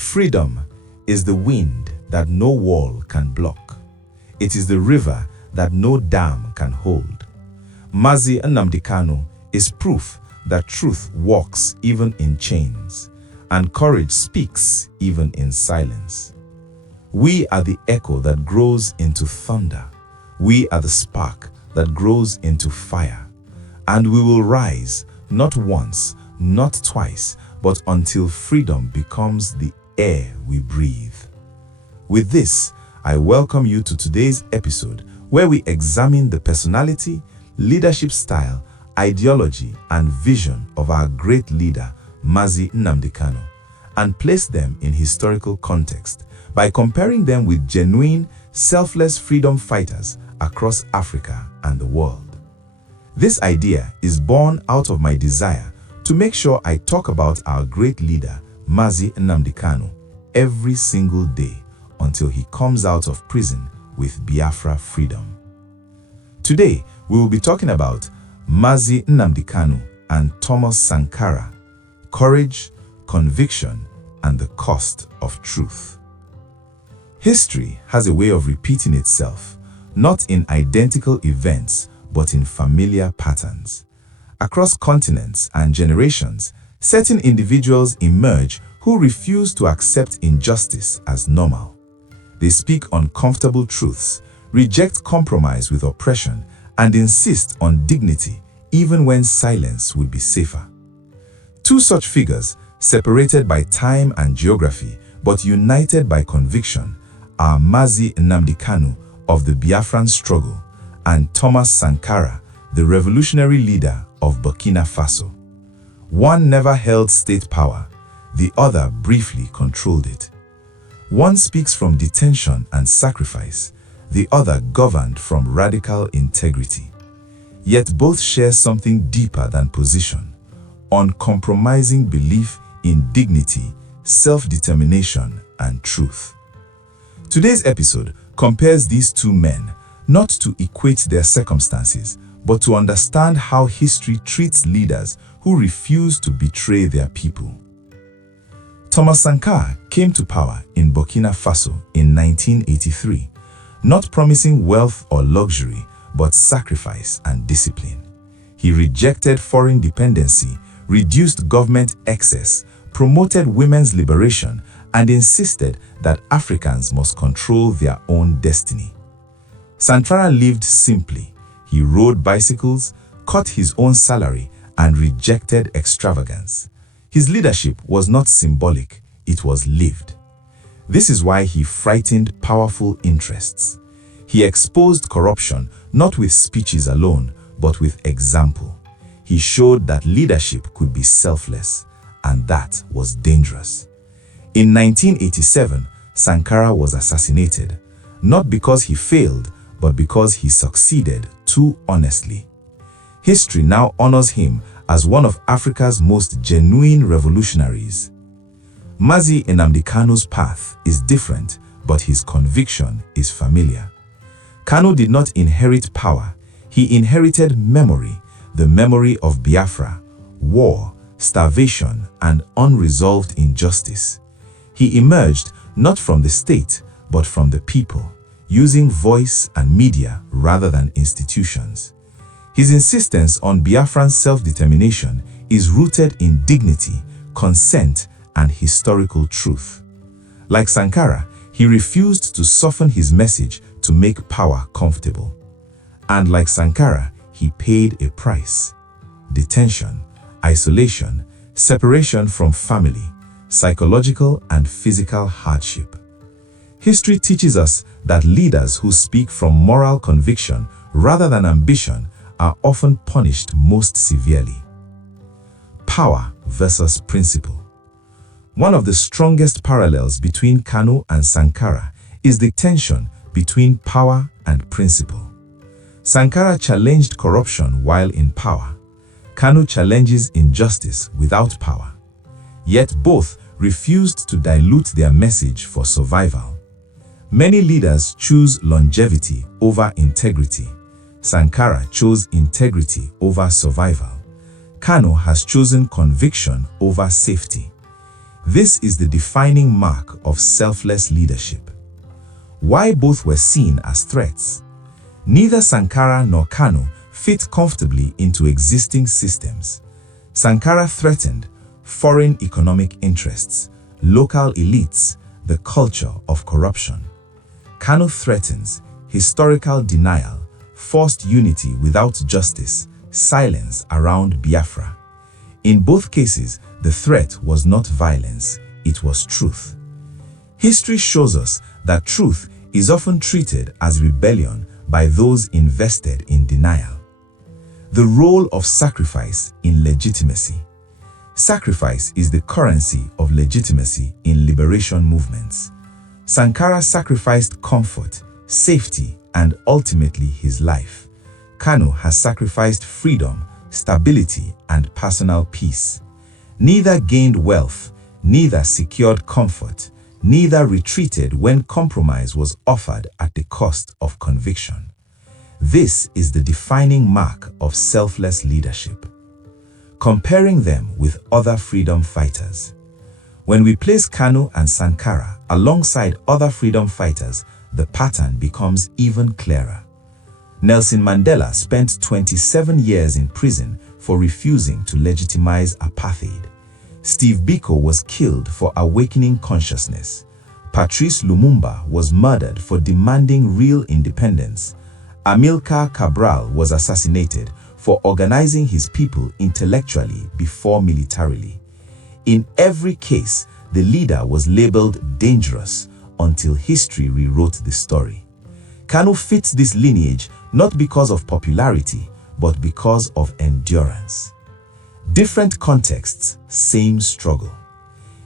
Freedom is the wind that no wall can block. It is the river that no dam can hold. Mazi Nnamdi Kanu is proof that truth walks even in chains, and courage speaks even in silence. We are the echo that grows into thunder. We are the spark that grows into fire. And we will rise, not once, not twice, but until freedom becomes the air we breathe. With this, I welcome you to today's episode where we examine the personality, leadership style, ideology, and vision of our great leader, Mazi Nnamdi Kanu, and place them in historical context by comparing them with genuine, selfless freedom fighters across Africa and the world. This idea is born out of my desire to make sure I talk about our great leader, Mazi Nnamdi Kanu, every single day until he comes out of prison with Biafra freedom. Today, we will be talking about Mazi Nnamdi Kanu and Thomas Sankara, courage, conviction, and the cost of truth. History has a way of repeating itself, not in identical events, but in familiar patterns. Across continents and generations, certain individuals emerge who refuse to accept injustice as normal. They speak uncomfortable truths, reject compromise with oppression, and insist on dignity even when silence would be safer. Two such figures, separated by time and geography, but united by conviction, are Mazi Nnamdi Kanu of the Biafran struggle and Thomas Sankara, the revolutionary leader of Burkina Faso. One never held state power, the other briefly controlled it. One speaks from detention and sacrifice, the other governed from radical integrity. Yet both share something deeper than position, uncompromising belief in dignity, self-determination, and truth. Today's episode compares these two men, not to equate their circumstances, but to understand how history treats leaders who refuse to betray their people. Thomas Sankara came to power in Burkina Faso in 1983, not promising wealth or luxury, but sacrifice and discipline. He rejected foreign dependency, reduced government excess, promoted women's liberation, and insisted that Africans must control their own destiny. Sankara lived simply. He rode bicycles, cut his own salary, and rejected extravagance. His leadership was not symbolic, it was lived. This is why he frightened powerful interests. He exposed corruption not with speeches alone, but with example. He showed that leadership could be selfless, and that was dangerous. In 1987, Sankara was assassinated, not because he failed, but because he succeeded too honestly. History now honors him as one of Africa's most genuine revolutionaries. Mazi Nnamdi Kanu's path is different, but his conviction is familiar. Kanu did not inherit power, he inherited memory, the memory of Biafra, war, starvation, and unresolved injustice. He emerged not from the state, but from the people, using voice and media rather than institutions. His insistence on Biafran self-determination is rooted in dignity, consent, and historical truth. Like Sankara, he refused to soften his message to make power comfortable. And like Sankara, he paid a price: detention, isolation, separation from family, psychological and physical hardship. History teaches us that leaders who speak from moral conviction rather than ambition are often punished most severely. Power versus principle. One of the strongest parallels between Kanu and Sankara is the tension between power and principle. Sankara challenged corruption while in power. Kanu challenges injustice without power. Yet both refused to dilute their message for survival. Many leaders choose longevity over integrity. Sankara chose integrity over survival. Kanu has chosen conviction over safety. This is the defining mark of selfless leadership. Why both were seen as threats? Neither Sankara nor Kanu fit comfortably into existing systems. Sankara threatened foreign economic interests, local elites, the culture of corruption. Kanu threatens historical denial, forced unity without justice, silence around Biafra. In both cases, the threat was not violence, it was truth. History shows us that truth is often treated as rebellion by those invested in denial. The role of sacrifice in legitimacy. Sacrifice is the currency of legitimacy in liberation movements. Sankara sacrificed comfort, safety, and ultimately his life. Kanu has sacrificed freedom, stability, and personal peace. Neither gained wealth, neither secured comfort, neither retreated when compromise was offered at the cost of conviction. This is the defining mark of selfless leadership. Comparing them with other freedom fighters. When we place Kanu and Sankara alongside other freedom fighters, the pattern becomes even clearer. Nelson Mandela spent 27 years in prison for refusing to legitimize apartheid. Steve Biko was killed for awakening consciousness. Patrice Lumumba was murdered for demanding real independence. Amilcar Cabral was assassinated for organizing his people intellectually before militarily. In every case, the leader was labeled dangerous until history rewrote the story. Kanu fits this lineage not because of popularity, but because of endurance. Different contexts, same struggle.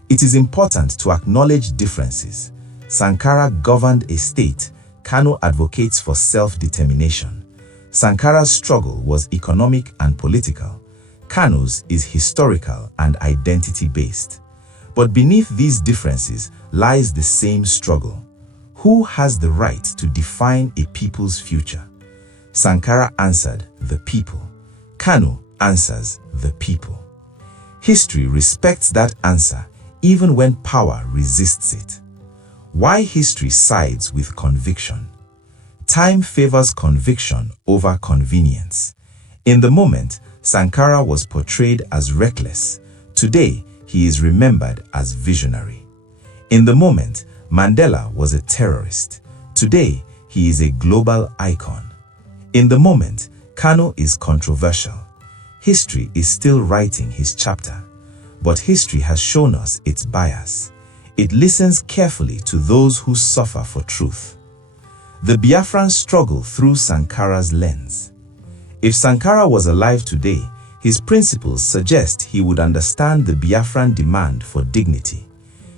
It is important to acknowledge differences. Sankara governed a state, Kanu advocates for self-determination. Sankara's struggle was economic and political. Kanu's is historical and identity-based. But beneath these differences lies the same struggle. Who has the right to define a people's future? Sankara answered, the people. Kanu answers, the people. History respects that answer even when power resists it. Why history sides with conviction? Time favors conviction over convenience. In the moment, Sankara was portrayed as reckless. Today, he is remembered as visionary. In the moment, Mandela was a terrorist. Today, he is a global icon. In the moment, Kanu is controversial. History is still writing his chapter, but history has shown us its bias. It listens carefully to those who suffer for truth. The Biafran struggle through Sankara's lens. If Sankara was alive today, his principles suggest he would understand the Biafran demand for dignity.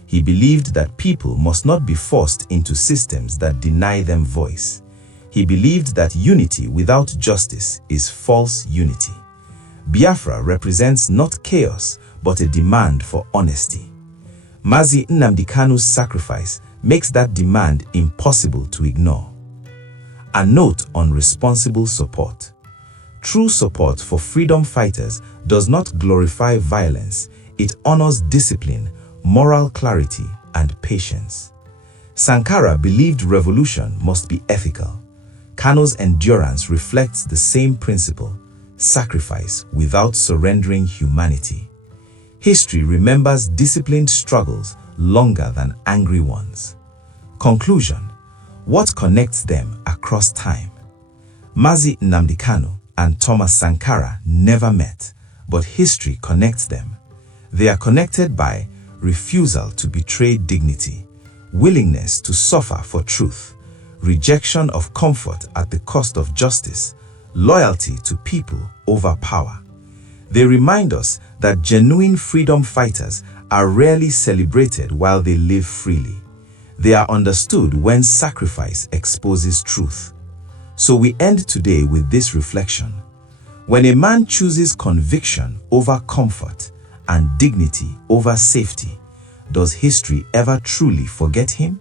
He believed that people must not be forced into systems that deny them voice. He believed that unity without justice is false unity. Biafra represents not chaos, but a demand for honesty. Mazi Nnamdi Kanu's sacrifice makes that demand impossible to ignore. A note on responsible support. True support for freedom fighters does not glorify violence, it honors discipline, moral clarity, and patience. Sankara believed revolution must be ethical. Kanu's endurance reflects the same principle, sacrifice without surrendering humanity. History remembers disciplined struggles longer than angry ones. Conclusion: what connects them across time? Mazi Nnamdi Kanu and Thomas Sankara never met, but history connects them. They are connected by refusal to betray dignity, willingness to suffer for truth, rejection of comfort at the cost of justice, loyalty to people over power. They remind us that genuine freedom fighters are rarely celebrated while they live freely. They are understood when sacrifice exposes truth. So we end today with this reflection. When a man chooses conviction over comfort and dignity over safety, does history ever truly forget him?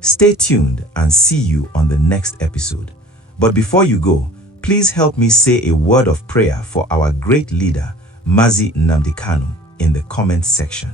Stay tuned and see you on the next episode. But before you go, please help me say a word of prayer for our great leader, Mazi Nnamdi Kanu, in the comment section.